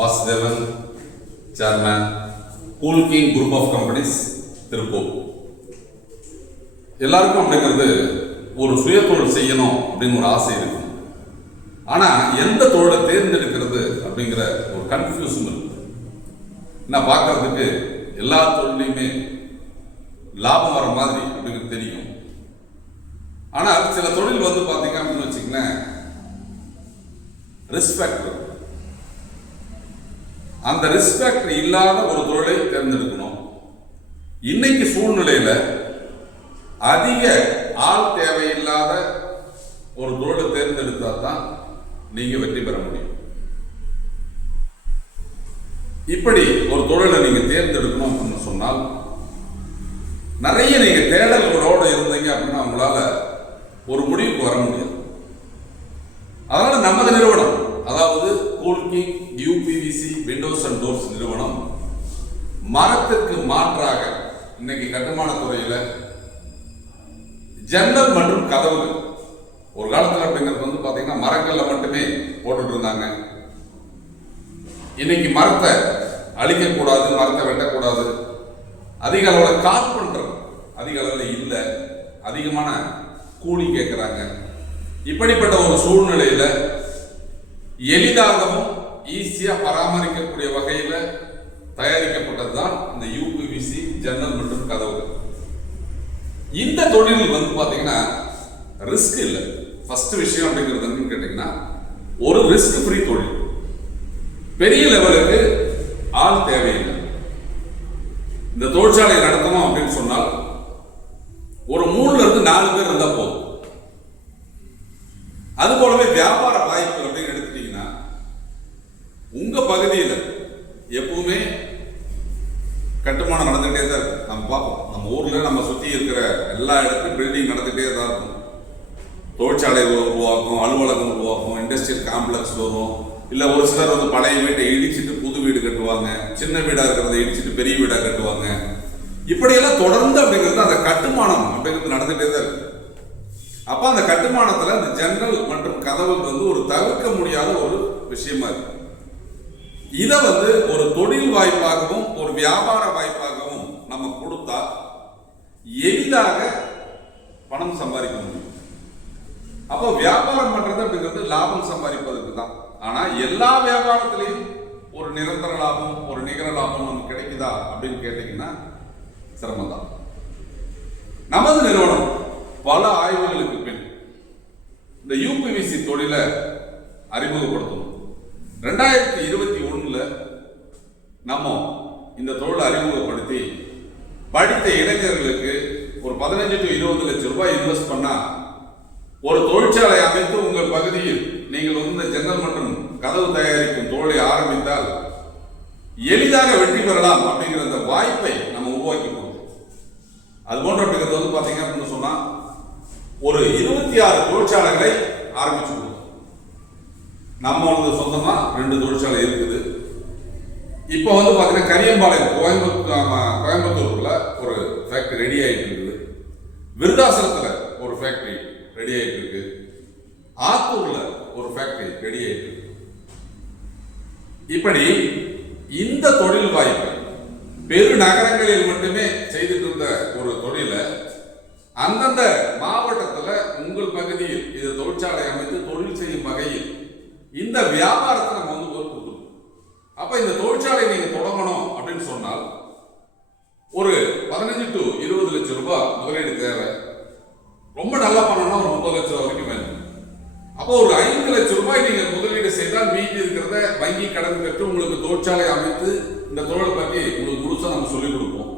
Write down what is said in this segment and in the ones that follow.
Vasudevan, Chairman, Cool King Group of Companies, Tiruppur. எல்லாருக்கும் அப்படிங்கிறது ஒரு சுயத்தொழில் செய்யணும் அப்படின்னு ஒரு ஆசை இருக்கும். ஆனால் எந்த தொழிலை தேர்ந்தெடுக்கிறது அப்படிங்கிற ஒரு கன்ஃபியூஷன் இருக்கு. நான் பார்க்கறதுக்கு எல்லா தொழிலையுமே லாபம் வர மாதிரி அப்படிங்கிறது தெரியும். ஆனால் சில தொழில் வந்து பார்த்தீங்க அப்படின்னு வச்சுங்களேன், ரிஸ்பெக்ட், அந்த ரிஸ்பெக்ட் இல்லாத ஒரு தொழிலை தேர்ந்தெடுக்கணும். இன்னைக்கு சூழ்நிலையில அதிக ஆள் தேவையில்லாத ஒரு தொழிலை தேர்ந்தெடுத்தா தான் நீங்க வெற்றி பெற முடியும். இப்படி ஒரு தொழிலை நீங்க தேர்ந்தெடுக்கணும் அப்படின்னு சொன்னால் நிறைய நீங்க தேடல்களோடு இருந்தீங்க அப்படின்னா உங்களால ஒரு முடிவுக்கு வர முடியாது. அதனால நமது நிறுவனம், அதாவது cool king UPVC Windows and doors நிறுவனம் மரத்திற்கு மாற்றாக இன்னைக்கு கட்டுமான துறையில ஜன்னல் மற்றும் கதவுகள், ஒரு காலத்தில் அப்படிங்கிறது வந்து பாத்தீங்கன்னா மரங்கள்ல மட்டுமே போட்டுட்டு இருந்தாங்க. இன்னைக்கு மரத்தை அழிக்க கூடாது, மரத்தை வெட்டக்கூடாது, அதிக அளவில் கார்பெண்டர் அதிக அளவில் இல்லை, அதிகமான கூலி கேட்கிறாங்க. இப்படிப்பட்ட ஒரு சூழ்நிலையில எளிதாகவும் ஈஸியா பராமரிக்கக்கூடிய வகையில தயாரிக்கப்பட்டது தான் இந்த யூபிவிசி ஜன்னல் மற்றும் கதவுகள். இந்த தொழில் வந்து பாத்தீங்கன்னா ரிஸ்க் இல்லை. ஃபர்ஸ்ட் விஷயம் அப்படிங்கிறது என்னன்னு கேட்டீங்கன்னா, ஒரு ரிஸ்க் ஃப்ரீ தொழில். பெரிய லெவலுக்கு ஆள் தேவையில்லை. இந்த தொழிற்சாலை நடத்தணும் அப்படின்னு சொன்னால் ஒரு 3ல இருந்து 4 பேர் இருந்தா போதும். அது போலவே வியாபார வாய்ப்பு அப்படின்னு எடுத்துட்டீங்கன்னா, உங்க பகுதியில் எப்பவுமே கட்டுமானம் நடந்துகிட்டே தான் இருக்கு. நம்ம பார்ப்போம், நம்ம ஊர்ல நம்ம சுற்றி இருக்கிற எல்லா இடத்துலையும் பில்டிங் நடந்துகிட்டே தான் இருக்கும். தொழிற்சாலை உருவாக்கும், அலுவலகம் உருவாக்கும், இண்டஸ்ட்ரியல் காம்ப்ளெக்ஸ் வரும். இல்லை ஒரு சிலர் வந்து பழைய வீட்டை இடிச்சிட்டு புது வீடு கட்டுவாங்க, சின்ன வீடாக இருக்கிறத இடிச்சிட்டு பெரிய வீடாக கட்டுவாங்க. இப்படியெல்லாம் தொடர்ந்து அப்படிங்கிறது அந்த கட்டுமானம் அப்படிங்கிறது நடந்துகிட்டே தான் இருக்கு. அப்போ அந்த கட்டுமானத்தில் அந்த ஜன்னல் மற்றும் கதவுக்கு வந்து ஒரு தவிர்க்க முடியாத ஒரு விஷயமா இருக்கு. இதை வந்து ஒரு தொழில் வாய்ப்பாகவும் ஒரு வியாபார வாய்ப்பாகவும் நம்ம கொடுத்தா எளிதாக பணம் சம்பாதிக்க முடியும். அப்போ வியாபாரம் பண்றது அப்படிங்கிறது லாபம் சம்பாதிப்பதற்கு தான். ஆனா எல்லா வியாபாரத்திலையும் ஒரு நிரந்தர லாபம், ஒரு நிகர லாபம் நமக்கு கிடைக்குதா அப்படின்னு கேட்டீங்கன்னா சிரமம் தான். நமது நிறுவனம் பல ஆய்வுகளுக்கு பின் இந்த யூபிவிசி தொழிலை அறிமுகப்படுத்தணும். 2021 நம்ம இந்த தொழிலை அறிமுகப்படுத்தி படித்த இளைஞர்களுக்கு ஒரு 15 to 20 லட்சம் ரூபாய் இன்வெஸ்ட் பண்ணா ஒரு தொழிற்சாலை அமைத்து உங்கள் பகுதியில் நீங்கள் வந்து இந்த ஜன்னல் மற்றும் கதவு தயாரிக்கும் தொழிலை ஆரம்பித்தால் எளிதாக வெற்றி பெறலாம் அப்படிங்கிற அந்த வாய்ப்பை நம்ம உருவாக்கி கொடுத்தோம். அது போன்ற அப்படிங்கிறது வந்து பாத்தீங்க அப்படின்னு சொன்னா ஒரு 26 தொழிற்சாலைகளை ஆரம்பிச்சு கொடுத்தோம். நம்ம வந்து சொந்தமா 2 தொழிற்சாலை இருக்குது. இப்போ வந்து பாத்தீங்கன்னா கரியம்பாளையம் கோயம்புத்தூர்ல ஒரு ஃபேக்டரி ரெடி ஆயிட்டு இருக்குது. விருதாசலத்துல ஒரு ஃபேக்டரி ரெடி ஆயிட்டு இருக்கு. ஆத்தூர்ல ஒரு ஃபேக்டரி ரெடி ஆயிட்டு இருக்கு. இப்படி இந்த தொழில் வாய்ப்பு பெருநகரங்களில் மட்டுமே செய்துட்டு இருந்த ஒரு தொழிலை அந்தந்த மாவட்டத்தில் உங்கள் பகுதியில் இது தொழிற்சாலை அமைத்து தொழில் செய்யும் வகையில் இந்த வியாபாரத்தை நம்ம வந்து கொடுத்துருக்கோம். அப்ப இந்த தொழிற்சாலை நீங்க தொடங்கணும் அப்படின்னு சொன்னால் ஒரு 15 to 20 லட்சம் ரூபாய் முதலீடு தேவை. ரொம்ப நல்லா பண்ணணும்னா ஒரு 30 லட்சம் ரூபாய் வரைக்கும் வேணும். அப்போ ஒரு 5 லட்சம் ரூபாய் நீங்க முதலீடு செய்தால் மீதி இருக்கிறத வங்கி கடன் பெற்று உங்களுக்கு தொழிற்சாலை அமைத்து இந்த தொழிலை பற்றி உங்களுக்கு முழுசா நம்ம சொல்லிக் கொடுப்போம்.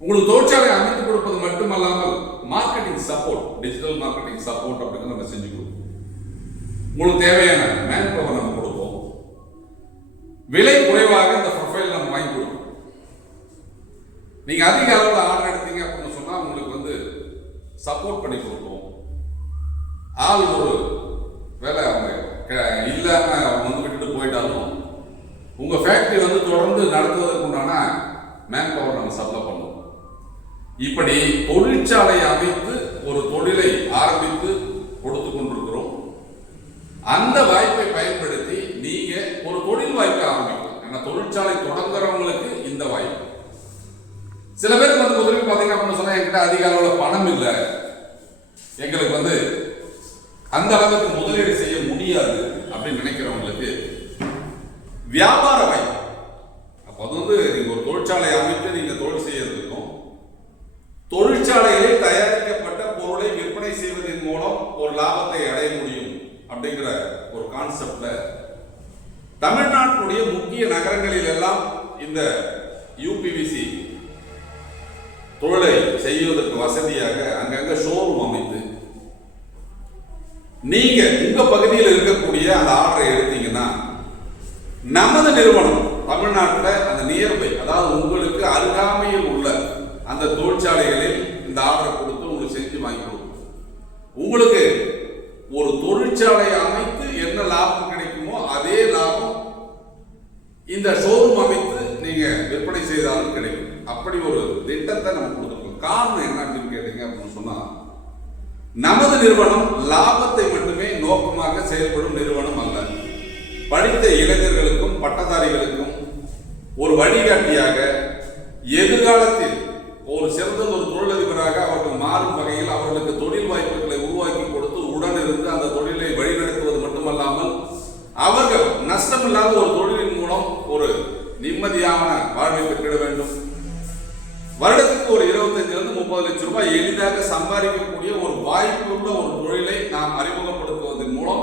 உங்களுக்கு தொழிற்சாலை அமைத்து கொடுப்பது மட்டுமல்லாமல் marketing support, digital marketing support அப்படின்னு நம்ம செஞ்சு கொடுப்போம். உங்களுக்கு தேவையான மேன் பவர் நம்ம கொடுப்போம். விலை குறைவாக இந்த ப்ரொஃபைல் நம்ம வாங்கி கொடுப்போம். நீங்க அதிக அளவில் ஆர்டர் எடுத்தீங்க அப்படின்னு சொன்னா உங்களுக்கு வந்து சப்போர்ட் பண்ணி கொடுப்போம். ஆள் ஒரு வேலை அவங்க இல்லாம அவங்க வந்து விட்டுட்டு போயிட்டாலும் உங்க ஃபேக்டரி வந்து தொடர்ந்து நடத்துவதற்கு உண்டான மேன் பவர் நம்ம சப்ளை பண்ணுவோம். இப்படி தொழிற்சாலை அமைத்து ஒரு தொழிலை ஆரம்பித்து கொடுத்து கொண்டிருக்கிறோம். அந்த வாய்ப்பை பயன்படுத்தி நீங்க ஒரு தொழில் வாய்ப்பு கிட்ட அதிக அளவில் பணம் இல்லை, எங்களுக்கு வந்து அந்த அளவுக்கு முதலீடு செய்ய முடியாது அப்படின்னு நினைக்கிறவங்களுக்கு வியாபார வாய்ப்பு. அப்போ அது வந்து நீங்க ஒரு தொழிற்சாலை அமைத்து நீங்க தொழில் செய்யறதுக்கும், தொழிற்சாலைகளில் தயாரிக்கப்பட்ட பொருளை விற்பனை செய்வதன் மூலம் ஒரு லாபத்தை அடைய முடியும் அப்படிங்கிற ஒரு கான்செப்ட்ல தமிழ்நாட்டுடைய முக்கிய நகரங்களில் எல்லாம் இந்த யூபிவிசி தொழிலை செய்வதற்கு வசதியாக அங்கங்க ஷோரூம் அமைத்து நீங்க உங்க பகுதியில் இருக்கக்கூடிய அந்த ஆர்டரை எடுத்தீங்கன்னா நமது நிறுவனம் தமிழ்நாட்டில் அந்த நியர்பை, அதாவது உங்களுக்கு அருகாமையில் உள்ள அந்த தொழிற்சாலைகளில் இந்த ஆர்டரை கொடுத்து உங்களுக்கு செஞ்சு வாங்கி கொடுக்கும். உங்களுக்கு ஒரு தொழிற்சாலை அமைத்து என்ன லாபம் கிடைக்குமோ அதே லாபம் இந்த ஷோரூம் அமைத்து நீங்க விற்பனை செய்தாலும் கிடைக்கும். அப்படி ஒரு திட்டத்தை நம்ம கொடுத்துருக்கோம். காரணம் என்ன அப்படின்னு கேட்டீங்க அப்படின்னு சொன்னா, நமது நிறுவனம் லாபத்தை மட்டுமே நோக்கமாக செயல்படும் நிறுவனம் அல்ல. படித்த இளைஞர்களுக்கும் பட்டதாரிகளுக்கும் ஒரு வழிகாட்டியாக எதிர்காலத்தில் ஒரு சிறந்த ஒரு தொழிலதிபராக அவர்கள் மாறும் வகையில் அவர்களுக்கு தொழில் வாய்ப்புகளை உருவாக்கி கொடுத்து உடனிருந்து அந்த தொழிலை வழிநடத்துவது மட்டுமல்லாமல் அவர்கள் நஷ்டமில்லாத ஒரு தொழிலின் மூலம் ஒரு நிம்மதியான வாழ்வை பெற்றிட வேண்டும். வருடத்துக்கு ஒரு 25-30 லட்சம் ரூபாய் எளிதாக சம்பாதிக்கக்கூடிய ஒரு வாய்ப்புள்ள ஒரு தொழிலை நாம் அறிமுகப்படுத்துவதன் மூலம்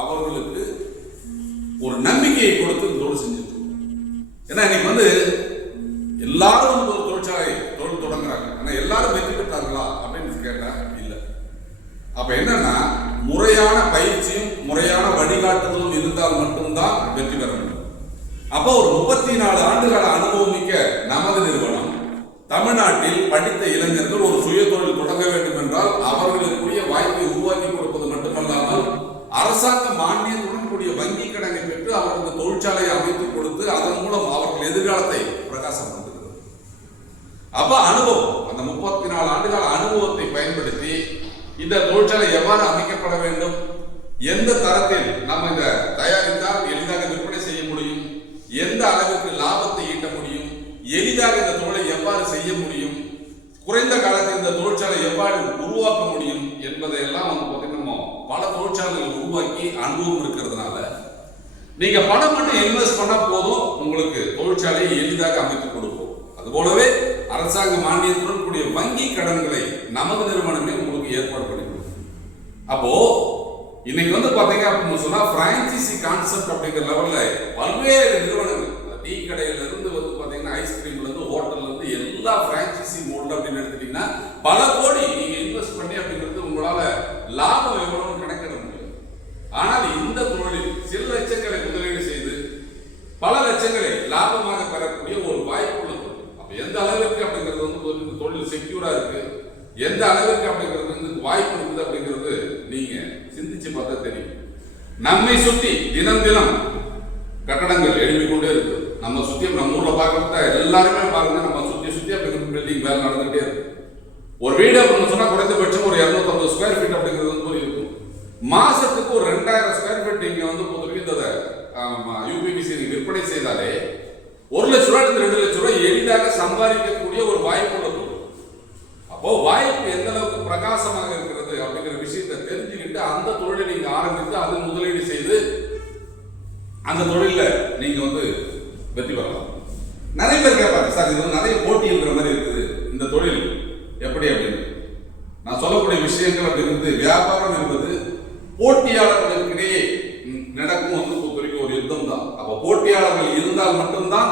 அவர்களுக்கு ஒரு நம்பிக்கையை கொடுத்து தொழில் செஞ்சிருக்கோம். ஏன்னா இன்னைக்கு வந்து எல்லாரும் ஒரு தொழிற்சாலை தொழில் தொடங்குறாங்க. ஆனா எல்லாரும் வெற்றி பெற்றார்களா அப்படின்னு கேட்டா இல்ல. அப்ப என்னன்னா, முறையான பயிற்சியும் முறையான வழிகாட்டுதலும் இருந்தால் மட்டும்தான் வெற்றி பெற முடியும். அப்போ ஒரு 34 ஆண்டுகால அனுபவம் மிக்க நமது நிறுவனம் தமிழ்நாட்டில் படித்த இளைஞர்கள் ஒரு சுய தொழில் தொடங்க வேண்டும் என்றால் அவர்களுக்குரிய வாய்ப்பை உருவாக்கி கொடுப்பது மட்டுமல்லாமல் அரசாங்க மானியத்துடன் கூடிய வங்கி கடனை பெற்று அவர்களுக்கு தொழிற்சாலையை அமைத்துக் கொடுத்து அதன் மூலம் அவர்கள் எதிர்காலத்தை பிரகாசப்படுத்துகிறது. அப்ப அனுபவம், அந்த 34 ஆண்டுகால அனுபவத்தை பயன்படுத்தி இந்த தொழிற்சாலை எவ்வாறு அமைக்கப்பட வேண்டும், எந்த தரத்தில் நம்ம இந்த தயாரித்தால் எளிதாக விற்பனை செய்ய முடியும், எந்த அளவுக்கு லாபத்தை ஈட்ட முடியும், எளிதாக இந்த தொழிலை எவ்வாறு செய்ய முடியும், குறைந்த காலத்தில் இந்த தொழிற்சாலை எவ்வாறு உருவாக்க முடியும் என்பதையெல்லாம் வந்து பார்த்தீங்கன்னா பல தொழிற்சாலைகள் உருவாக்கி அனுபவம் இருக்கிறதுனால நீங்க பணம் மட்டும் இன்வெஸ்ட் பண்ணா போதும், உங்களுக்கு தொழிற்சாலையை எளிதாக அமைத்துக் கொடுப்போம். அதுபோலவே அரசாங்க மானியத்துடன் கூடிய வங்கி கடன்களை நமது நிறுவனமே உங்களுக்கு ஏற்பாடு பண்ணி கொடுக்கும். அப்போ இன்னைக்கு வந்து பாத்தீங்க அப்படின்னு சொன்னா பிரான்சைசி கான்செப்ட் அப்படிங்கிற லெவல்ல பல்வேறு நிறுவனங்கள், டீ கடையில இருந்து வந்து பாத்தீங்கன்னா ஐஸ்கிரீம்ல இருந்து ஹோட்டல்ல இருந்து எல்லா பிரான்சைசி மோட்ல அப்படின்னு எடுத்துட்டீங்கன்னா பல கோடி நீங்க இன்வெஸ்ட் பண்ணி அப்படிங்கிறது உங்களால லாபம் எவ்வளவு கணக்கிட முடியும். ஆனால் இந்த தொழில் சில லட்சங்களை முதலீடு செய்து பல லட்சங்களை லாபமாக பெறக்கூடிய ஒரு வாய்ப்பு உள்ளது. அப்ப எந்த அளவுக்கு அப்படிங்கிறது வந்து தொழில் செக்யூரா இருக்கு, எந்த அளவுக்கு அப்படிங்கிறது வந்து வாய்ப்பு இருக்குது அப்படிங்கிறது நீங்க சிந்திச்சு பார்த்தா தெரியும். நம்மை சுத்தி தினம் தினம் கட்டடங்கள் எழுப்பிக் கொண்டே இருக்கு. நம்ம சுத்தி நம்ம ஊர்ல பார்க்கறத எல்லாருமே பாருங்க, நம்ம சுத்தி அப்படிங்கிறது பில்டிங் வேலை நடந்துகிட்டே இருக்கு. ஒரு வீடு அப்படின்னு சொன்னா குறைந்தபட்சம் ஒரு 250 ஸ்கொயர் ஃபீட் அப்படிங்கிறது வந்து இருக்கும். மாசத்துக்கு ஒரு 2000 ஸ்கொயர் ஃபீட் நீங்க வந்து யூபிவிசி விற்பனை செய்தாலே 1 லட்ச ரூபாய் 2 லட்ச ரூபாய் எளிதாக சம்பாதிக்கக்கூடிய ஒரு வாய்ப்பு உள்ளது. அப்போ வாய்ப்பு எந்த அளவுக்கு பிரகாசமாக இருக்கிறது அப்படிங்கிற விஷயத்தை தெரிஞ்சுக்கிட்டு அந்த தொழிலை நீங்க ஆரம்பித்து அது முதலீடு செய்து அந்த தொழில நீங்க வந்து வெற்றி பெறலாம். நிறைய பேர் கேட்பாங்க, சார் இது வந்து நிறைய போட்டி இருக்கிற மாதிரி இருக்குது, இந்த தொழில் எப்படி அப்படின்னு. நான் சொல்லக்கூடிய விஷயங்கள் அப்படிங்கிறது வியாபாரம் என்பது போட்டியாளர்களுக்கிடையே நடக்கும் வந்து ஒரு யுத்தம் தான். அப்ப போட்டியாளர்கள் இருந்தால் மட்டும்தான்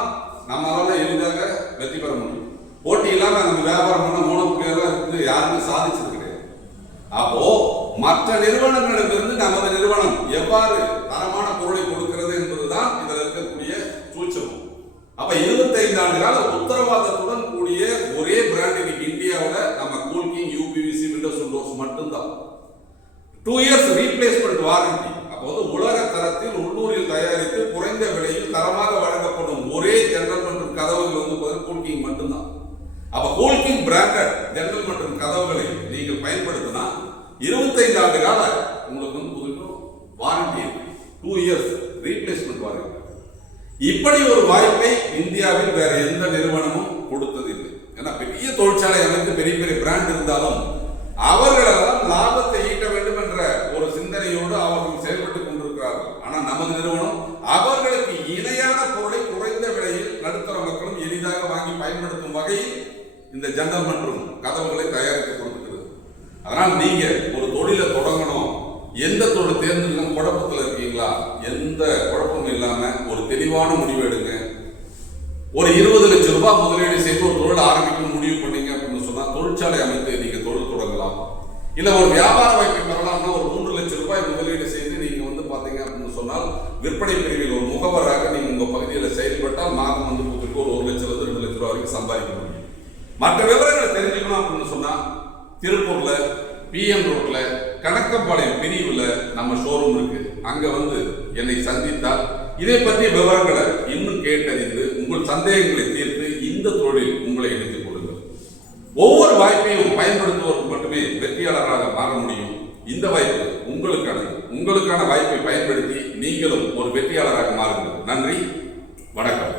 நம்மளால எளிதாக வெற்றி பெற முடியும். போட்டி இல்லாம நம்ம வியாபாரம் பண்ண மோனோபோலியா இருந்து யாருமே சாதிச்சது கிடையாது. அப்போ மற்ற நிறுவனங்களிலிருந்து நமது நிறுவனம் எவ்வாறு தரமான பொருளை கொடுக்கிறது என்பதுதான் இதுல இருக்கக்கூடிய சூட்சமம். அப்ப 25 ஆண்டு கால உத்தரவாதத்துடன் கூடிய ஒரே பிராண்ட் இன்னைக்கு இந்தியாவில் நம்ம கூல்கிங் யூபிவிசி விண்டோஸ் டோர்ஸ் மட்டும்தான். 2 இயர்ஸ் ரீப்ளேஸ்மெண்ட் வாரண்டி. அப்போ உலக தரத்தில் உள்ளூரில் தயாரித்து குறைந்த விலையில் தரமாக வழங்கப்படும் ஒரே ஜன்னல் மற்றும் கதவுகள் வந்து கூல்கிங் மட்டும்தான். அப்ப கூல்கிங் பிராண்டட் ஜன்னல் மற்றும் கதவுகளை நீங்கள் பயன்படுத்தினா 25 ஆண்டு கால உங்களுக்கு வந்து புதுக்கும் வாரண்டி 2 இயர்ஸ் ரீப்ளேஸ்மெண்ட் வாரண்டி. இப்படி ஒரு வாய்ப்பை இந்தியாவில் வேற எந்த நிறுவனமும் கொடுத்ததில்லை. ஏன்னா பெரிய தொழிற்சாலை அமைத்து பெரிய பெரிய பிராண்ட் இருந்தாலும் அவர்களெல்லாம் லாபத்தை ஈட்ட வேண்டும் என்ற ஒரு சிந்தனையோடு அவர்கள் செயல்பட்டுக் கொண்டிருக்கிறார்கள். ஆனால் நமது நிறுவனம் அவர்களுக்கு இணையான பொருளை குறைந்த விலையில் நடுத்தர மக்களும் எளிதாக வாங்கி பயன்படுத்தும் வகையில் இந்த ஜன்னல் மற்றும் கதவுகளை தயாரித்து கொடுக்கிறது. அதனால் நீங்க ஒரு தொழிலை தொடங்கணும், எந்த தொழில் தேர்ந்தெடுக்கும் குழப்பத்தில் இருக்கீங்களா, எந்த குழப்பமும் இல்லாம ஒரு தெளிவான முடிவு எடுங்க. ஒரு 20 லட்சம் ரூபாய் முதலீடு செய்து ஒரு தொழில் ஆரம்பிக்கணும் முடிவு பண்ணீங்க அப்படின்னு சொன்னா தொழிற்சாலை அமைத்து நீங்க தொழில் தொடங்கலாம். இல்ல ஒரு வியாபார வாய்ப்பை பெறலாம்னா ஒரு 3 லட்சம் ரூபாய் முதலீடு செய்து நீங்க வந்து பாத்தீங்க அப்படின்னு சொன்னால் விற்பனை பிரிவில் ஒரு முகவராக நீங்க உங்க பகுதியில் செயல்பட்டால் மாதம் வந்து ஒரு 1 லட்சம் 2 லட்சம் ரூபாய் வரைக்கும் சம்பாதிக்க முடியும். மற்ற விவரங்களை தெரிஞ்சுக்கணும் அப்படின்னு சொன்னா திருப்பூர்ல PM ரோட்ல கணக்கம்பாளையம் பிரிவுல நம்ம ஷோரூம் இருக்கு. அங்க வந்து என்னை சந்தித்தால் இதை பற்றிய விவரங்களை இன்னும் கேட்டறிந்து உங்கள் சந்தேகங்களை தீர்த்து இந்த தொழில் உங்களை இணைத்துக் கொள்ளுங்கள். ஒவ்வொரு வாய்ப்பையும் பயன்படுத்துவோருக்கு மட்டுமே வெற்றியாளராக மாற முடியும். இந்த வாய்ப்பு உங்களுக்கான வாய்ப்பை பயன்படுத்தி நீங்களும் ஒரு வெற்றியாளராக மாறுங்கள். நன்றி, வணக்கம்.